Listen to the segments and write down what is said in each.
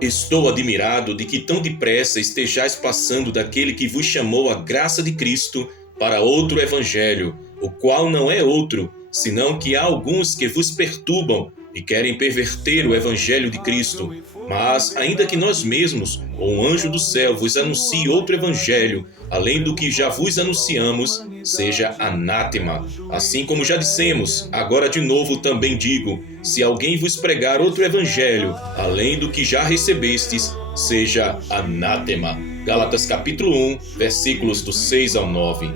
Estou admirado de que tão depressa estejais passando daquele que vos chamou à graça de Cristo para outro evangelho, o qual não é outro, senão que há alguns que vos perturbam e querem perverter o evangelho de Cristo. Mas, ainda que nós mesmos, ou um anjo do céu, vos anuncie outro evangelho, além do que já vos anunciamos, seja anátema. Assim como já dissemos, agora de novo também digo, se alguém vos pregar outro evangelho, além do que já recebestes, seja anátema. Gálatas capítulo 1, versículos do 6 ao 9.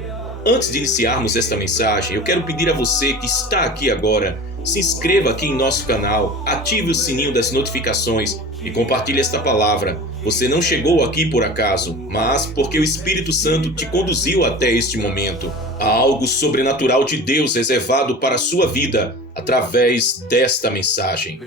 Antes de iniciarmos esta mensagem, eu quero pedir a você que está aqui agora, se inscreva aqui em nosso canal, ative o sininho das notificações e compartilhe esta palavra. Você não chegou aqui por acaso, mas porque o Espírito Santo te conduziu até este momento. Há algo sobrenatural de Deus reservado para a sua vida através desta mensagem.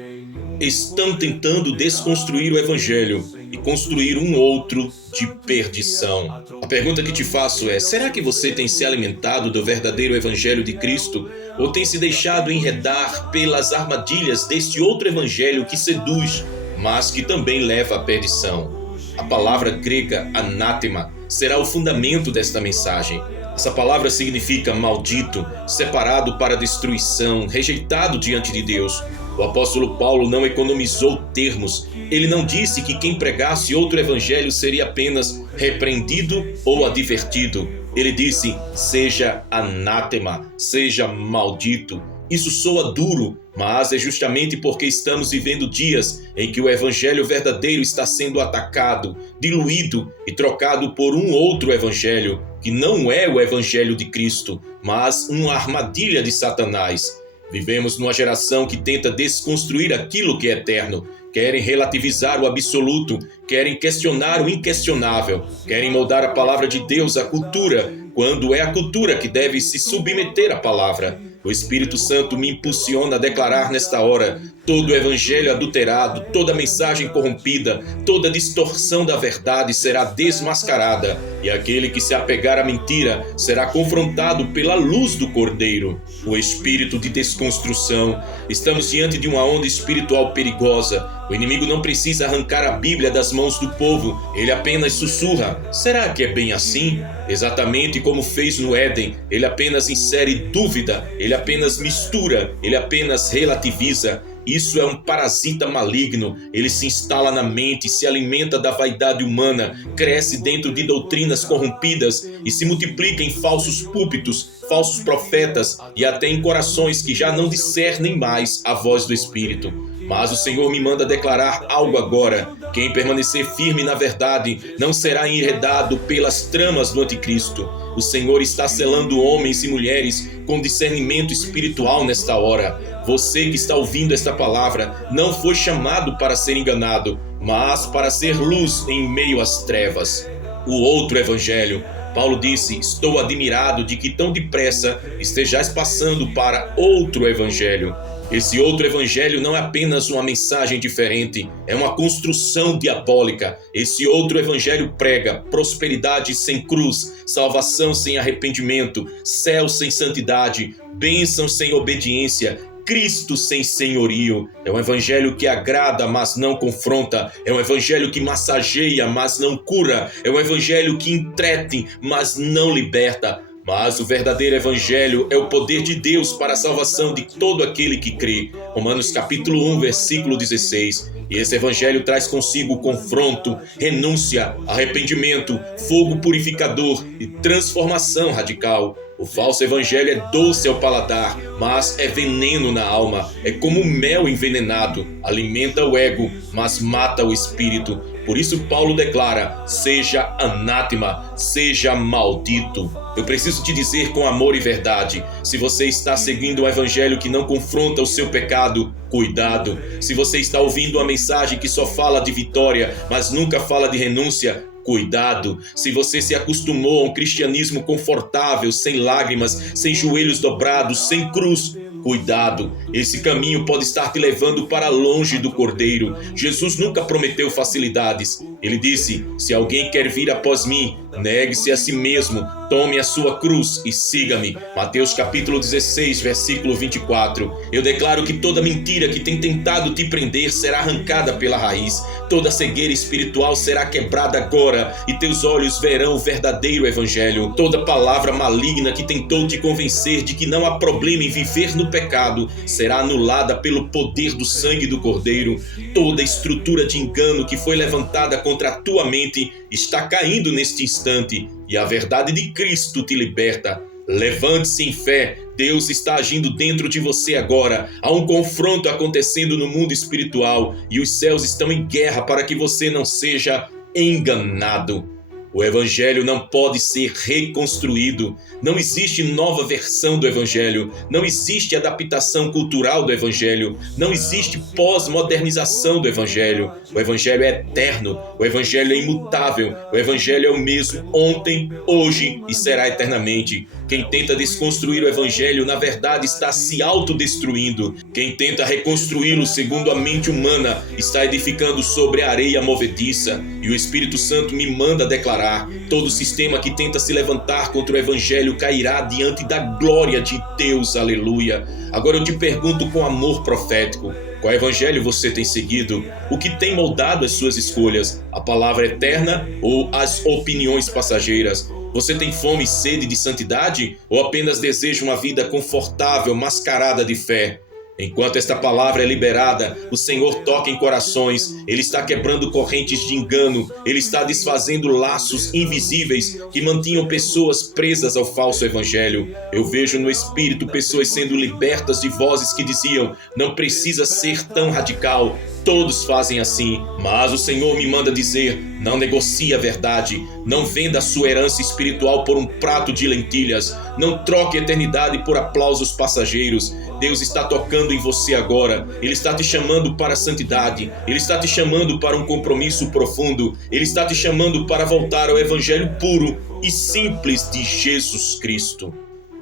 Estão tentando desconstruir o Evangelho e construir um outro de perdição. A pergunta que te faço é: será que você tem se alimentado do verdadeiro Evangelho de Cristo ou tem se deixado enredar pelas armadilhas deste outro Evangelho que seduz, mas que também leva à perdição? A palavra grega anátema será o fundamento desta mensagem. Essa palavra significa maldito, separado para destruição, rejeitado diante de Deus. O apóstolo Paulo não economizou termos. Ele não disse que quem pregasse outro evangelho seria apenas repreendido ou advertido. Ele disse: seja anátema, seja maldito. Isso soa duro, mas é justamente porque estamos vivendo dias em que o evangelho verdadeiro está sendo atacado, diluído e trocado por um outro evangelho, que não é o evangelho de Cristo, mas uma armadilha de Satanás. Vivemos numa geração que tenta desconstruir aquilo que é eterno. Querem relativizar o absoluto, querem questionar o inquestionável, querem moldar a palavra de Deus à cultura, quando é a cultura que deve se submeter à palavra. O Espírito Santo me impulsiona a declarar nesta hora: todo o evangelho adulterado, toda mensagem corrompida, toda distorção da verdade será desmascarada, e aquele que se apegar à mentira será confrontado pela luz do Cordeiro. O espírito de desconstrução. Estamos diante de uma onda espiritual perigosa. O inimigo não precisa arrancar a Bíblia das mãos do povo, ele apenas sussurra: será que é bem assim? Exatamente como fez no Éden, ele apenas insere dúvida, ele apenas mistura, ele apenas relativiza. Isso é um parasita maligno. Ele se instala na mente, se alimenta da vaidade humana, cresce dentro de doutrinas corrompidas e se multiplica em falsos púlpitos, falsos profetas e até em corações que já não discernem mais a voz do Espírito. Mas o Senhor me manda declarar algo agora: quem permanecer firme na verdade não será enredado pelas tramas do anticristo. O Senhor está selando homens e mulheres com discernimento espiritual nesta hora. Você que está ouvindo esta palavra não foi chamado para ser enganado, mas para ser luz em meio às trevas. O outro evangelho. Paulo disse: estou admirado de que tão depressa estejais passando para outro evangelho. Esse outro evangelho não é apenas uma mensagem diferente, é uma construção diabólica. Esse outro evangelho prega prosperidade sem cruz, salvação sem arrependimento, céu sem santidade, bênção sem obediência, Cristo sem senhorio. É um evangelho que agrada, mas não confronta. É um evangelho que massageia, mas não cura. É um evangelho que entrete, mas não liberta. Mas o verdadeiro evangelho é o poder de Deus para a salvação de todo aquele que crê. Romanos capítulo 1, versículo 16. E esse evangelho traz consigo confronto, renúncia, arrependimento, fogo purificador e transformação radical. O falso evangelho é doce ao paladar, mas é veneno na alma. É como mel envenenado, alimenta o ego, mas mata o espírito. Por isso Paulo declara: seja anátema, seja maldito. Eu preciso te dizer com amor e verdade: se você está seguindo um evangelho que não confronta o seu pecado, cuidado. Se você está ouvindo uma mensagem que só fala de vitória, mas nunca fala de renúncia, cuidado. Se você se acostumou a um cristianismo confortável, sem lágrimas, sem joelhos dobrados, sem cruz, cuidado. Esse caminho pode estar te levando para longe do Cordeiro. Jesus nunca prometeu facilidades. Ele disse: se alguém quer vir após mim, negue-se a si mesmo, tome a sua cruz e siga-me. Mateus capítulo 16, versículo 24. Eu declaro que toda mentira que tem tentado te prender será arrancada pela raiz. Toda cegueira espiritual será quebrada agora e teus olhos verão o verdadeiro evangelho. Toda palavra maligna que tentou te convencer de que não há problema em viver no pecado será anulada pelo poder do sangue do Cordeiro. Toda estrutura de engano que foi levantada contra a tua mente está caindo neste instante e a verdade de Cristo te liberta. Levante-se em fé. Deus está agindo dentro de você agora. Há um confronto acontecendo no mundo espiritual e os céus estão em guerra para que você não seja enganado. O Evangelho não pode ser reconstruído. Não existe nova versão do Evangelho. Não existe adaptação cultural do Evangelho. Não existe pós-modernização do Evangelho. O Evangelho é eterno. O Evangelho é imutável. O Evangelho é o mesmo ontem, hoje e será eternamente. Quem tenta desconstruir o Evangelho, na verdade, está se autodestruindo. Quem tenta reconstruí-lo segundo a mente humana, está edificando sobre a areia movediça. E o Espírito Santo me manda declarar: todo sistema que tenta se levantar contra o Evangelho cairá diante da glória de Deus. Aleluia. Agora eu te pergunto com amor profético: qual Evangelho você tem seguido? O que tem moldado as suas escolhas? A palavra eterna ou as opiniões passageiras? Você tem fome e sede de santidade ou apenas deseja uma vida confortável, mascarada de fé? Enquanto esta palavra é liberada, o Senhor toca em corações, Ele está quebrando correntes de engano, Ele está desfazendo laços invisíveis que mantinham pessoas presas ao falso evangelho. Eu vejo no Espírito pessoas sendo libertas de vozes que diziam: não precisa ser tão radical, todos fazem assim. Mas o Senhor me manda dizer: não negocie a verdade, não venda a sua herança espiritual por um prato de lentilhas, não troque a eternidade por aplausos passageiros. Deus está tocando em você agora. Ele está te chamando para a santidade. Ele está te chamando para um compromisso profundo. Ele está te chamando para voltar ao evangelho puro e simples de Jesus Cristo.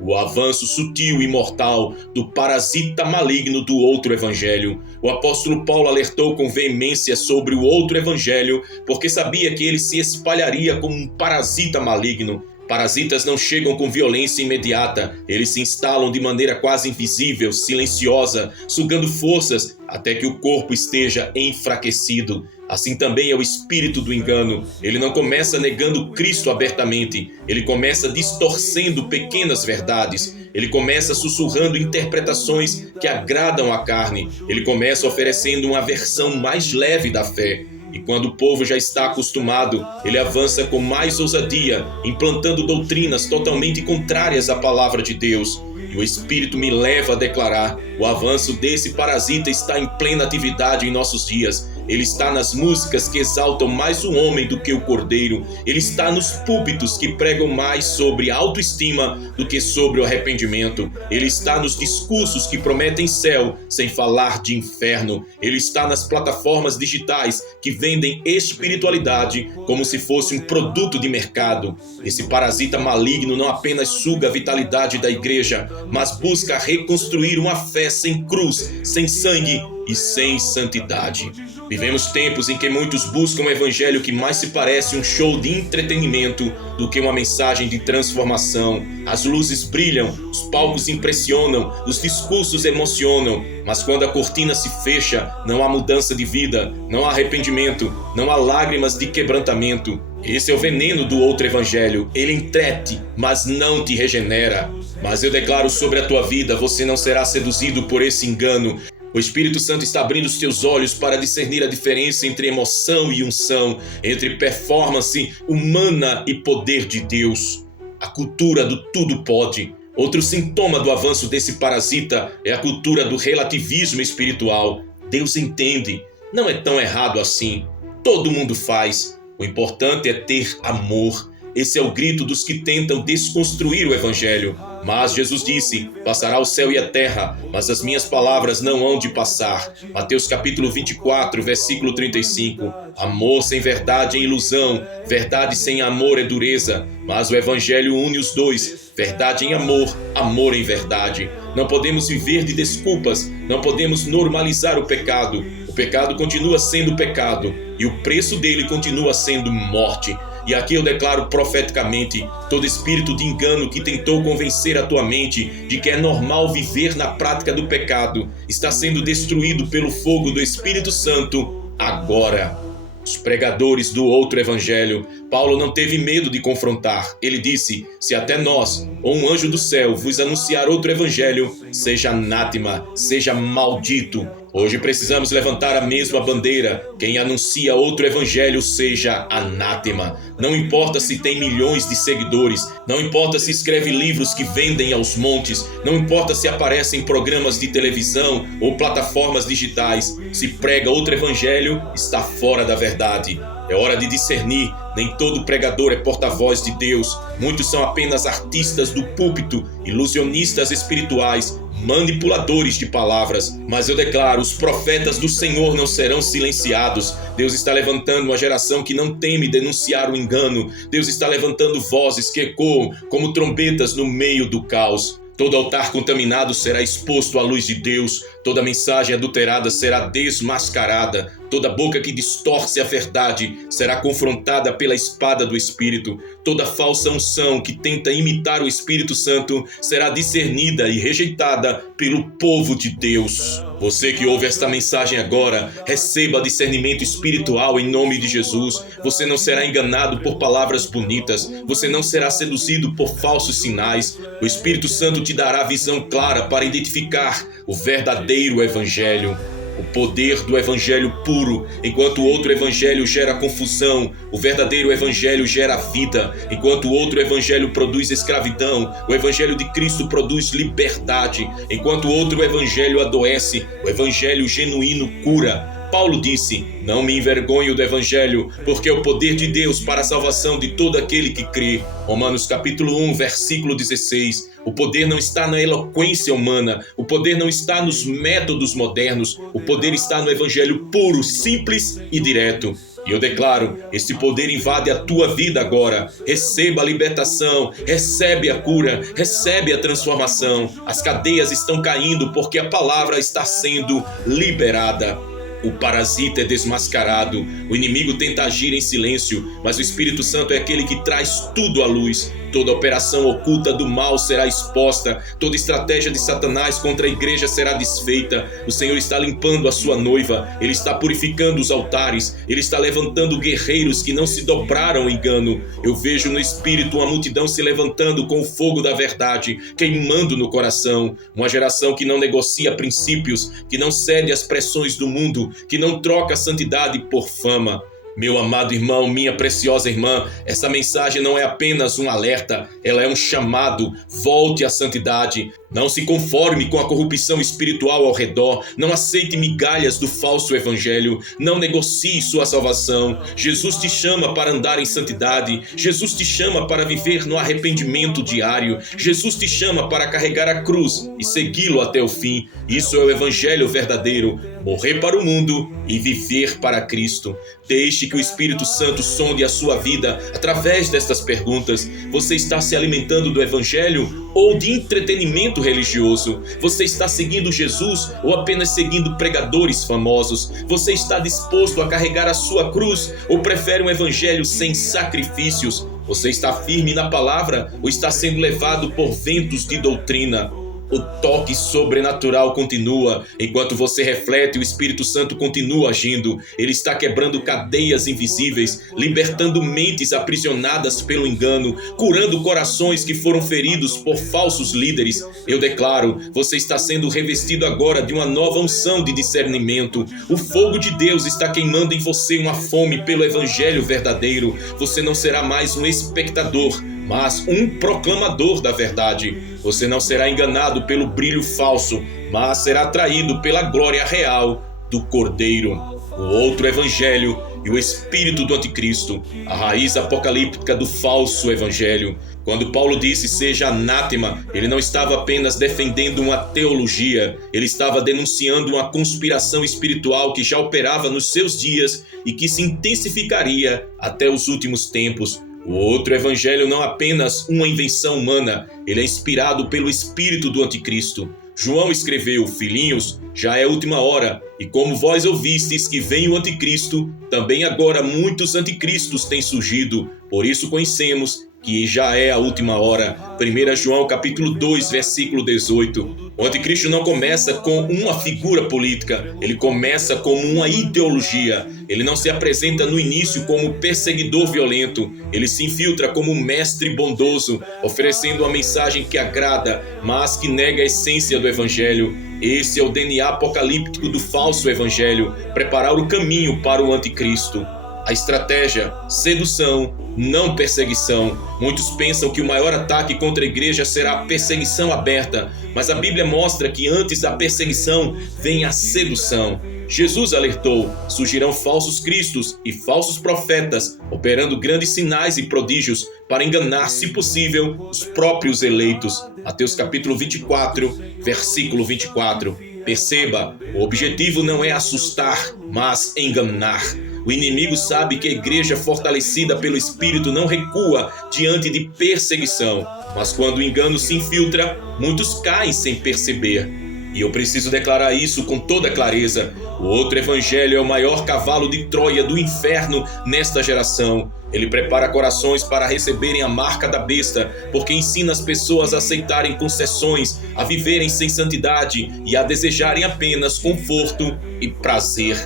O avanço sutil e mortal do parasita maligno do outro evangelho. O apóstolo Paulo alertou com veemência sobre o outro evangelho, porque sabia que ele se espalharia como um parasita maligno. Parasitas não chegam com violência imediata, eles se instalam de maneira quase invisível, silenciosa, sugando forças até que o corpo esteja enfraquecido. Assim também é o espírito do engano. Ele não começa negando Cristo abertamente, ele começa distorcendo pequenas verdades, ele começa sussurrando interpretações que agradam a carne, ele começa oferecendo uma versão mais leve da fé. E quando o povo já está acostumado, ele avança com mais ousadia, implantando doutrinas totalmente contrárias à palavra de Deus. E o Espírito me leva a declarar: o avanço desse parasita está em plena atividade em nossos dias. Ele está nas músicas que exaltam mais o homem do que o cordeiro. Ele está nos púlpitos que pregam mais sobre autoestima do que sobre o arrependimento. Ele está nos discursos que prometem céu sem falar de inferno. Ele está nas plataformas digitais que vendem espiritualidade como se fosse um produto de mercado. Esse parasita maligno não apenas suga a vitalidade da igreja, mas busca reconstruir uma fé sem cruz, sem sangue e sem santidade. Vivemos tempos em que muitos buscam um evangelho que mais se parece um show de entretenimento do que uma mensagem de transformação. As luzes brilham, os palcos impressionam, os discursos emocionam, mas quando a cortina se fecha, não há mudança de vida, não há arrependimento, não há lágrimas de quebrantamento. Esse é o veneno do outro evangelho. Ele entrete, mas não te regenera. Mas eu declaro sobre a tua vida: você não será seduzido por esse engano. O Espírito Santo está abrindo os teus olhos para discernir a diferença entre emoção e unção, entre performance humana e poder de Deus. A cultura do tudo pode. Outro sintoma do avanço desse parasita é a cultura do relativismo espiritual. Deus entende, não é tão errado assim. Todo mundo faz. O importante é ter amor. Esse é o grito dos que tentam desconstruir o evangelho. Mas Jesus disse: passará o céu e a terra, mas as minhas palavras não hão de passar. Mateus capítulo 24, versículo 35. Amor sem verdade é ilusão, verdade sem amor é dureza. Mas o evangelho une os dois, verdade em amor, amor em verdade. Não podemos viver de desculpas, não podemos normalizar o pecado. O O pecado continua sendo pecado e o preço dele continua sendo morte. E aqui eu declaro profeticamente: todo espírito de engano que tentou convencer a tua mente de que é normal viver na prática do pecado está sendo destruído pelo fogo do Espírito Santo agora. Os pregadores do outro evangelho, Paulo não teve medo de confrontar. Ele disse: se até nós, ou um anjo do céu, vos anunciar outro evangelho, seja anátema, seja maldito. Hoje precisamos levantar a mesma bandeira. Quem anuncia outro evangelho seja anátema. Não importa se tem milhões de seguidores, não importa se escreve livros que vendem aos montes, não importa se aparece em programas de televisão ou plataformas digitais. Se prega outro evangelho, está fora da verdade. É hora de discernir. Nem todo pregador é porta-voz de Deus. Muitos são apenas artistas do púlpito, ilusionistas espirituais, manipuladores de palavras. Mas eu declaro: os profetas do Senhor não serão silenciados. Deus está levantando uma geração que não teme denunciar o engano. Deus está levantando vozes que ecoam como trombetas no meio do caos. Todo altar contaminado será exposto à luz de Deus. Toda mensagem adulterada será desmascarada. Toda boca que distorce a verdade será confrontada pela espada do Espírito. Toda falsa unção que tenta imitar o Espírito Santo será discernida e rejeitada pelo povo de Deus. Você que ouve esta mensagem agora, receba discernimento espiritual em nome de Jesus. Você não será enganado por palavras bonitas. Você não será seduzido por falsos sinais. O Espírito Santo te dará visão clara para identificar o verdadeiro evangelho. O poder do evangelho puro, enquanto o outro evangelho gera confusão, o verdadeiro evangelho gera vida. Enquanto o outro evangelho produz escravidão, o evangelho de Cristo produz liberdade. Enquanto o outro evangelho adoece, o evangelho genuíno cura. Paulo disse: não me envergonho do evangelho, porque é o poder de Deus para a salvação de todo aquele que crê. Romanos capítulo 1, versículo 16. O poder não está na eloquência humana, o poder não está nos métodos modernos, o poder está no evangelho puro, simples e direto. E eu declaro: esse poder invade a tua vida agora. Receba a libertação, recebe a cura, recebe a transformação. As cadeias estão caindo porque a palavra está sendo liberada. O parasita é desmascarado, o inimigo tenta agir em silêncio, mas o Espírito Santo é aquele que traz tudo à luz. Toda operação oculta do mal será exposta, toda estratégia de Satanás contra a igreja será desfeita. O Senhor está limpando a sua noiva, Ele está purificando os altares, Ele está levantando guerreiros que não se dobraram ao engano. Eu vejo no Espírito uma multidão se levantando com o fogo da verdade, queimando no coração. Uma geração que não negocia princípios, que não cede às pressões do mundo, que não troca a santidade por fama. Meu amado irmão, minha preciosa irmã, essa mensagem não é apenas um alerta, ela é um chamado. Volte à santidade. Não se conforme com a corrupção espiritual ao redor. Não aceite migalhas do falso evangelho. Não negocie sua salvação. Jesus te chama para andar em santidade. Jesus te chama para viver no arrependimento diário. Jesus te chama para carregar a cruz e segui-lo até o fim. Isso é o evangelho verdadeiro. Morrer para o mundo e viver para Cristo. Deixe que o Espírito Santo sonde a sua vida através destas perguntas. Você está se alimentando do evangelho ou de entretenimento religioso? Você está seguindo Jesus ou apenas seguindo pregadores famosos? Você está disposto a carregar a sua cruz ou prefere um evangelho sem sacrifícios? Você está firme na palavra ou está sendo levado por ventos de doutrina? O toque sobrenatural continua. Enquanto você reflete, o Espírito Santo continua agindo. Ele está quebrando cadeias invisíveis, libertando mentes aprisionadas pelo engano, curando corações que foram feridos por falsos líderes. Eu declaro, você está sendo revestido agora de uma nova unção de discernimento. O fogo de Deus está queimando em você uma fome pelo evangelho verdadeiro. Você não será mais um espectador, mas um proclamador da verdade. Você não será enganado pelo brilho falso, mas será atraído pela glória real do Cordeiro. O outro evangelho e o espírito do anticristo, a raiz apocalíptica do falso evangelho. Quando Paulo disse seja anátema, ele não estava apenas defendendo uma teologia, ele estava denunciando uma conspiração espiritual que já operava nos seus dias e que se intensificaria até os últimos tempos. O outro evangelho não é apenas uma invenção humana, ele é inspirado pelo espírito do anticristo. João escreveu: filhinhos, já é a última hora, e como vós ouvistes que vem o anticristo, também agora muitos anticristos têm surgido. Por isso conhecemos que já é a última hora. 1 João capítulo 2, versículo 18. O anticristo não começa com uma figura política, ele começa como uma ideologia. Ele não se apresenta no início como perseguidor violento, ele se infiltra como mestre bondoso, oferecendo uma mensagem que agrada, mas que nega a essência do evangelho. Esse é o DNA apocalíptico do falso evangelho, preparar o caminho para o anticristo. A estratégia: sedução, não perseguição. Muitos pensam que o maior ataque contra a igreja será a perseguição aberta, mas a Bíblia mostra que antes da perseguição vem a sedução. Jesus alertou: surgirão falsos cristos e falsos profetas, operando grandes sinais e prodígios para enganar, se possível, os próprios eleitos. Mateus capítulo 24, versículo 24. Perceba, o objetivo não é assustar, mas enganar. O inimigo sabe que a igreja fortalecida pelo Espírito não recua diante de perseguição, mas quando o engano se infiltra, muitos caem sem perceber. E eu preciso declarar isso com toda clareza: o outro evangelho é o maior cavalo de Troia do inferno nesta geração. Ele prepara corações para receberem a marca da besta, porque ensina as pessoas a aceitarem concessões, a viverem sem santidade e a desejarem apenas conforto e prazer.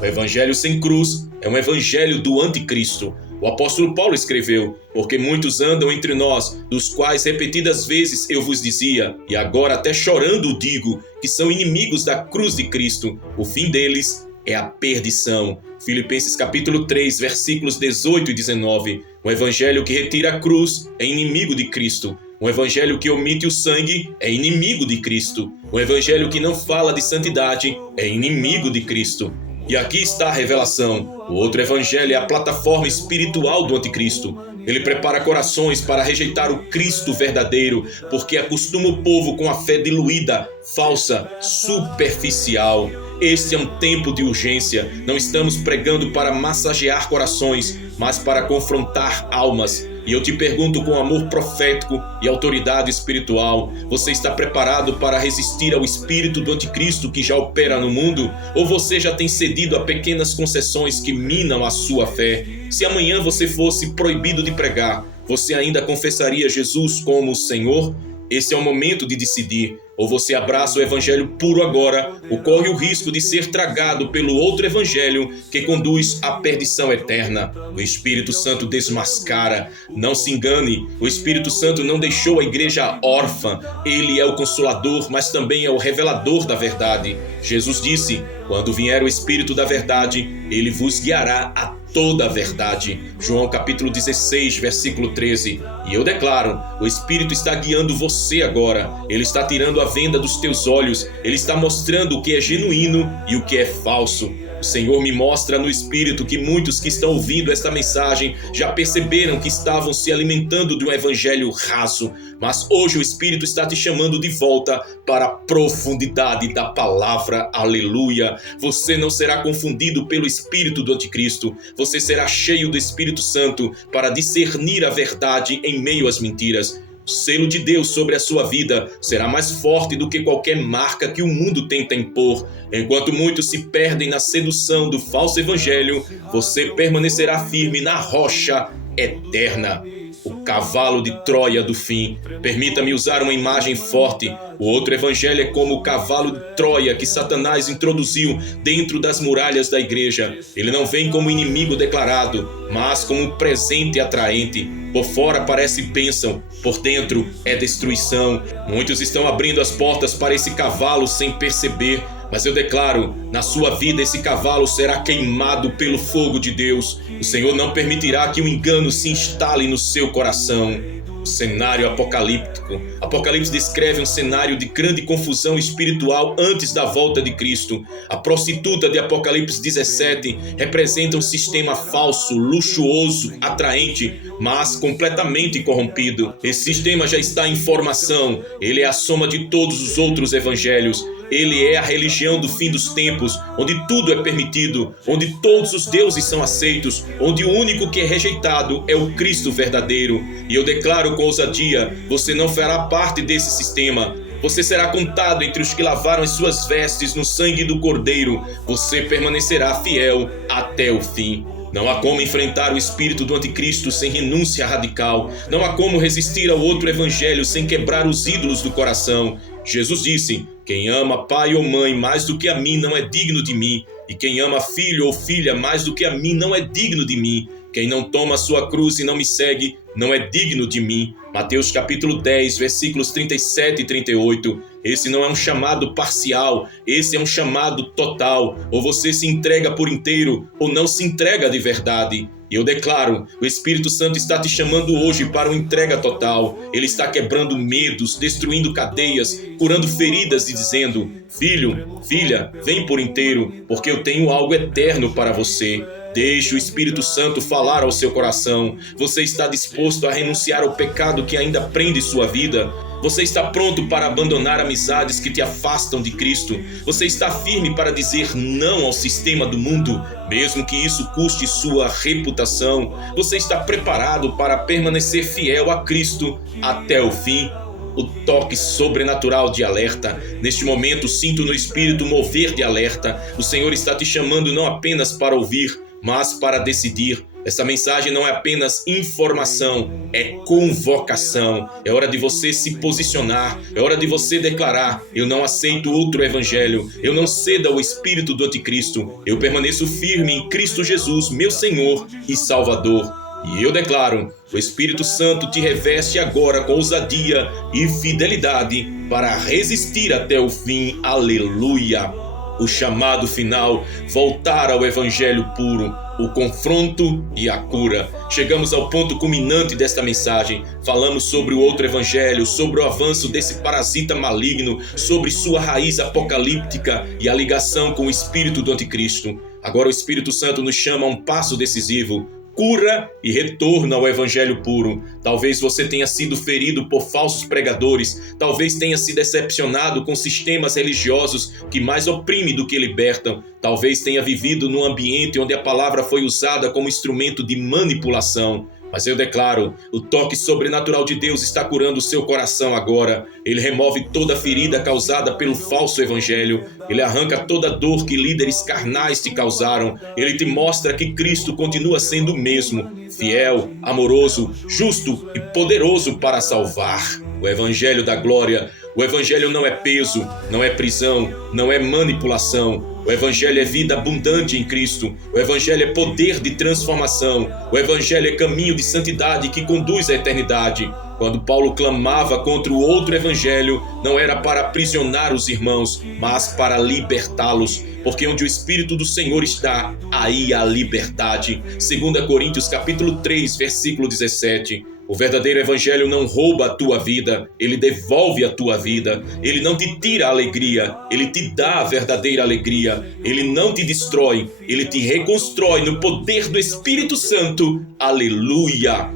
O evangelho sem cruz é um evangelho do anticristo. O apóstolo Paulo escreveu: porque muitos andam entre nós, dos quais repetidas vezes eu vos dizia, e agora até chorando digo, que são inimigos da cruz de Cristo. O fim deles é a perdição. Filipenses capítulo 3, versículos 18 e 19. O evangelho que retira a cruz é inimigo de Cristo. O evangelho que omite o sangue é inimigo de Cristo. O evangelho que não fala de santidade é inimigo de Cristo. E aqui está a revelação: o outro evangelho é a plataforma espiritual do anticristo. Ele prepara corações para rejeitar o Cristo verdadeiro, porque acostuma o povo com a fé diluída, falsa, superficial. Este é um tempo de urgência. Não estamos pregando para massagear corações, mas para confrontar almas. E eu te pergunto com amor profético e autoridade espiritual: você está preparado para resistir ao espírito do anticristo que já opera no mundo? Ou você já tem cedido a pequenas concessões que minam a sua fé? Se amanhã você fosse proibido de pregar, você ainda confessaria Jesus como o Senhor? Esse é o momento de decidir. Ou você abraça o evangelho puro agora, ou corre o risco de ser tragado pelo outro evangelho que conduz à perdição eterna. O Espírito Santo desmascara. Não se engane, o Espírito Santo não deixou a igreja órfã. Ele é o consolador, mas também é o revelador da verdade. Jesus disse: quando vier o Espírito da verdade, ele vos guiará a toda a verdade. João capítulo 16, versículo 13. E eu declaro: o Espírito está guiando você agora. Ele está tirando a venda dos teus olhos. Ele está mostrando o que é genuíno e o que é falso. O Senhor me mostra no Espírito que muitos que estão ouvindo esta mensagem já perceberam que estavam se alimentando de um evangelho raso, mas hoje o Espírito está te chamando de volta para a profundidade da palavra. Aleluia! Você não será confundido pelo espírito do anticristo. Você será cheio do Espírito Santo para discernir a verdade em meio às mentiras. O selo de Deus sobre a sua vida será mais forte do que qualquer marca que o mundo tenta impor. Enquanto muitos se perdem na sedução do falso evangelho, você permanecerá firme na rocha eterna. O cavalo de Troia do fim. Permita-me usar uma imagem forte. O outro evangelho é como o cavalo de Troia que Satanás introduziu dentro das muralhas da igreja. Ele não vem como inimigo declarado, mas como um presente atraente. Por fora parece bênção, por dentro é destruição. Muitos estão abrindo as portas para esse cavalo sem perceber. Mas eu declaro, na sua vida esse cavalo será queimado pelo fogo de Deus. O Senhor não permitirá que o engano se instale no seu coração. O cenário apocalíptico. Apocalipse descreve um cenário de grande confusão espiritual antes da volta de Cristo. A prostituta de Apocalipse 17 representa um sistema falso, luxuoso, atraente, mas completamente corrompido. Esse sistema já está em formação. Ele é a soma de todos os outros evangelhos. Ele é a religião do fim dos tempos, onde tudo é permitido, onde todos os deuses são aceitos, onde o único que é rejeitado é o Cristo verdadeiro. E eu declaro com ousadia: você não fará parte desse sistema. Você será contado entre os que lavaram as suas vestes no sangue do Cordeiro. Você permanecerá fiel até o fim. Não há como enfrentar o espírito do anticristo sem renúncia radical. Não há como resistir ao outro evangelho sem quebrar os ídolos do coração. Jesus disse: quem ama pai ou mãe mais do que a mim não é digno de mim. E quem ama filho ou filha mais do que a mim não é digno de mim. Quem não toma a sua cruz e não me segue não é digno de mim. Mateus capítulo 10, versículos 37 e 38. Esse não é um chamado parcial, esse é um chamado total. Ou você se entrega por inteiro, ou não se entrega de verdade. E eu declaro, o Espírito Santo está te chamando hoje para uma entrega total. Ele está quebrando medos, destruindo cadeias, curando feridas e dizendo: filho, filha, vem por inteiro, porque eu tenho algo eterno para você. Deixe o Espírito Santo falar ao seu coração. Você está disposto a renunciar ao pecado que ainda prende sua vida? Você está pronto para abandonar amizades que te afastam de Cristo? Você está firme para dizer não ao sistema do mundo, mesmo que isso custe sua reputação? Você está preparado para permanecer fiel a Cristo até o fim? O toque sobrenatural de alerta. Neste momento, sinto no Espírito mover de alerta. O Senhor está te chamando não apenas para ouvir, mas para decidir. Essa mensagem não é apenas informação, é convocação. É hora de você se posicionar, é hora de você declarar: eu não aceito outro evangelho, eu não cedo ao espírito do anticristo, eu permaneço firme em Cristo Jesus, meu Senhor e Salvador. E eu declaro: o Espírito Santo te reveste agora com ousadia e fidelidade para resistir até o fim. Aleluia! O chamado final, voltar ao evangelho puro, o confronto e a cura. Chegamos ao ponto culminante desta mensagem. Falamos sobre o outro evangelho, sobre o avanço desse parasita maligno, sobre sua raiz apocalíptica e a ligação com o espírito do anticristo. Agora o Espírito Santo nos chama a um passo decisivo: cura e retorno ao evangelho puro. Talvez você tenha sido ferido por falsos pregadores, talvez tenha se decepcionado com sistemas religiosos que mais oprimem do que libertam, talvez tenha vivido num ambiente onde a palavra foi usada como instrumento de manipulação. Mas eu declaro, o toque sobrenatural de Deus está curando o seu coração agora. Ele remove toda ferida causada pelo falso evangelho. Ele arranca toda dor que líderes carnais te causaram. Ele te mostra que Cristo continua sendo o mesmo, fiel, amoroso, justo e poderoso para salvar. O evangelho da glória. O evangelho não é peso, não é prisão, não é manipulação. O evangelho é vida abundante em Cristo. O evangelho é poder de transformação. O evangelho é caminho de santidade que conduz à eternidade. Quando Paulo clamava contra o outro evangelho, não era para aprisionar os irmãos, mas para libertá-los. Porque onde o Espírito do Senhor está, aí há liberdade. 2 Coríntios capítulo 3, versículo 17. O verdadeiro evangelho não rouba a tua vida, ele devolve a tua vida. Ele não te tira a alegria, ele te dá a verdadeira alegria. Ele não te destrói, ele te reconstrói no poder do Espírito Santo. Aleluia!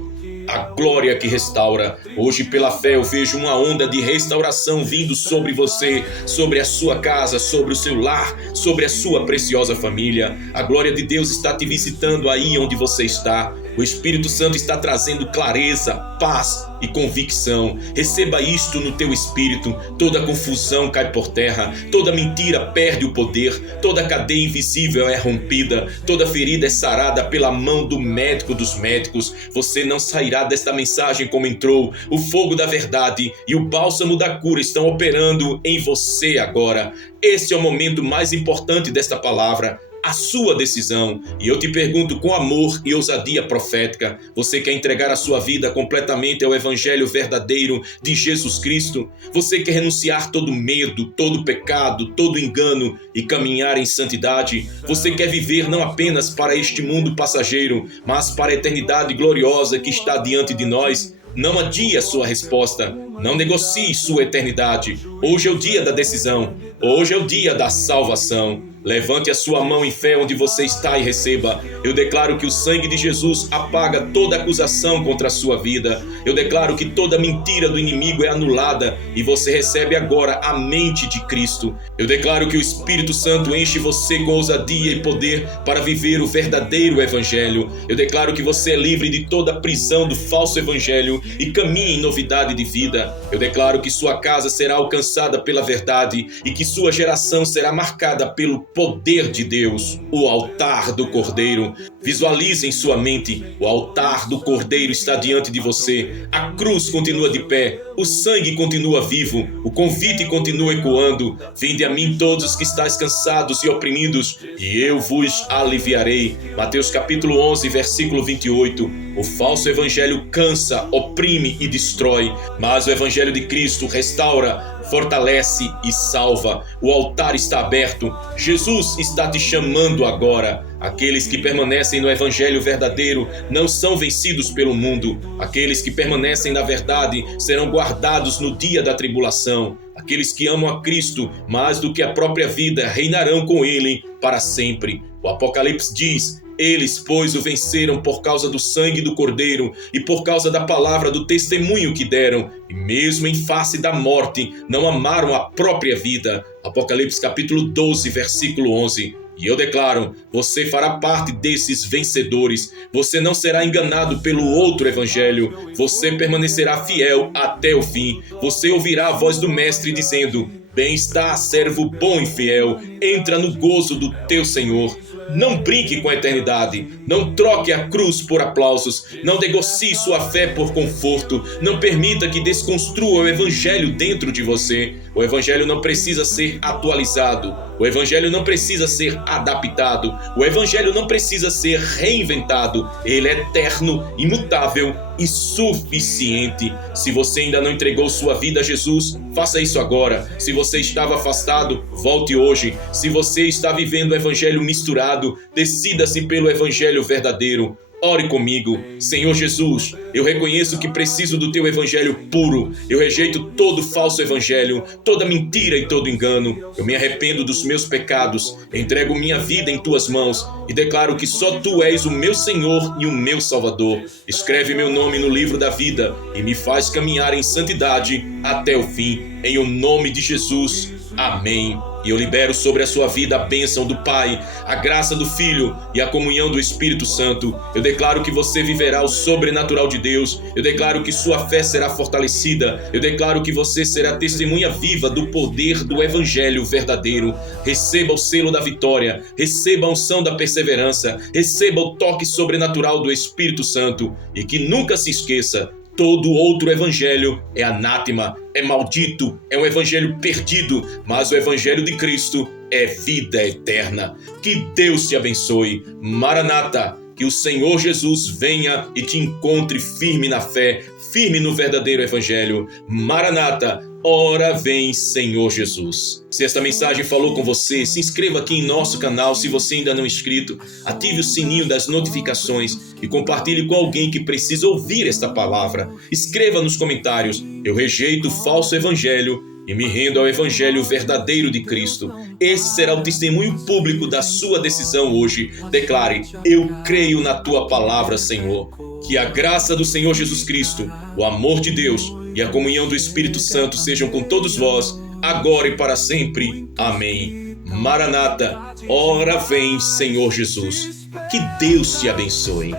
A glória que restaura. Hoje, pela fé, eu vejo uma onda de restauração vindo sobre você, sobre a sua casa, sobre o seu lar, sobre a sua preciosa família. A glória de Deus está te visitando aí onde você está. O Espírito Santo está trazendo clareza, paz e convicção. Receba isto no teu espírito. Toda confusão cai por terra, toda mentira perde o poder, toda cadeia invisível é rompida, toda ferida é sarada pela mão do médico dos médicos. Você não sairá desta mensagem como entrou. O fogo da verdade e o bálsamo da cura estão operando em você agora. Este é o momento mais importante desta palavra. A sua decisão. E eu te pergunto com amor e ousadia profética: você quer entregar a sua vida completamente ao evangelho verdadeiro de Jesus Cristo? Você quer renunciar todo medo, todo pecado, todo engano e caminhar em santidade? Você quer viver não apenas para este mundo passageiro, mas para a eternidade gloriosa que está diante de nós? Não adie a sua resposta. Não negocie sua eternidade. Hoje é o dia da decisão. Hoje é o dia da salvação. Levante a sua mão em fé onde você está e receba. Eu declaro que o sangue de Jesus apaga toda acusação contra a sua vida. Eu declaro que toda mentira do inimigo é anulada e você recebe agora a mente de Cristo. Eu declaro que o Espírito Santo enche você com ousadia e poder para viver o verdadeiro evangelho. Eu declaro que você é livre de toda a prisão do falso evangelho e caminha em novidade de vida. Eu declaro que sua casa será alcançada pela verdade e que sua geração será marcada pelo poder de Deus. O altar do Cordeiro. Visualize em sua mente, o altar do Cordeiro está diante de você. A cruz continua de pé, o sangue continua vivo, o convite continua ecoando. Vinde a mim todos os que estáis cansados e oprimidos, e eu vos aliviarei. Mateus capítulo 11, versículo 28. O falso evangelho cansa, oprime e destrói, mas o evangelho de Cristo restaura, fortalece e salva. O altar está aberto. Jesus está te chamando agora. Aqueles que permanecem no evangelho verdadeiro não são vencidos pelo mundo. Aqueles que permanecem na verdade serão guardados no dia da tribulação. Aqueles que amam a Cristo mais do que a própria vida reinarão com Ele para sempre. O Apocalipse diz: eles, pois, o venceram por causa do sangue do Cordeiro e por causa da palavra do testemunho que deram, e mesmo em face da morte, não amaram a própria vida. Apocalipse capítulo 12, versículo 11. E eu declaro, você fará parte desses vencedores. Você não será enganado pelo outro evangelho. Você permanecerá fiel até o fim. Você ouvirá a voz do Mestre dizendo: bem está, servo bom e fiel. Entra no gozo do teu Senhor. Não brinque com a eternidade. Não troque a cruz por aplausos. Não negocie sua fé por conforto. Não permita que desconstrua o evangelho dentro de você. O evangelho não precisa ser atualizado. O evangelho não precisa ser adaptado. O evangelho não precisa ser reinventado. Ele é eterno, imutável e suficiente. Se você ainda não entregou sua vida a Jesus, faça isso agora. Se você estava afastado, volte hoje. Se você está vivendo o evangelho misturado, decida-se pelo evangelho verdadeiro. Ore comigo. Senhor Jesus, eu reconheço que preciso do teu evangelho puro. Eu rejeito todo falso evangelho, toda mentira e todo engano. Eu me arrependo dos meus pecados, entrego minha vida em tuas mãos e declaro que só tu és o meu Senhor e o meu Salvador. Escreve meu nome no livro da vida e me faz caminhar em santidade até o fim. Em o nome de Jesus. Amém. E eu libero sobre a sua vida a bênção do Pai, a graça do Filho e a comunhão do Espírito Santo. Eu declaro que você viverá o sobrenatural de Deus. Eu declaro que sua fé será fortalecida. Eu declaro que você será testemunha viva do poder do Evangelho verdadeiro. Receba o selo da vitória. Receba a unção da perseverança. Receba o toque sobrenatural do Espírito Santo. E que nunca se esqueça: todo outro evangelho é anátema, é maldito, é um evangelho perdido, mas o evangelho de Cristo é vida eterna. Que Deus te abençoe. Maranata, que o Senhor Jesus venha e te encontre firme na fé, firme no verdadeiro evangelho. Maranata, ora vem, Senhor Jesus. Se esta mensagem falou com você, se inscreva aqui em nosso canal se você ainda não é inscrito, ative o sininho das notificações e compartilhe com alguém que precisa ouvir esta palavra. Escreva nos comentários: eu rejeito o falso evangelho e me rendo ao evangelho verdadeiro de Cristo. Esse será o testemunho público da sua decisão hoje. Declare: eu creio na tua palavra, Senhor. Que a graça do Senhor Jesus Cristo, o amor de Deus e a comunhão do Espírito Santo sejam com todos vós, agora e para sempre. Amém. Maranata, ora vem, Senhor Jesus. Que Deus te abençoe.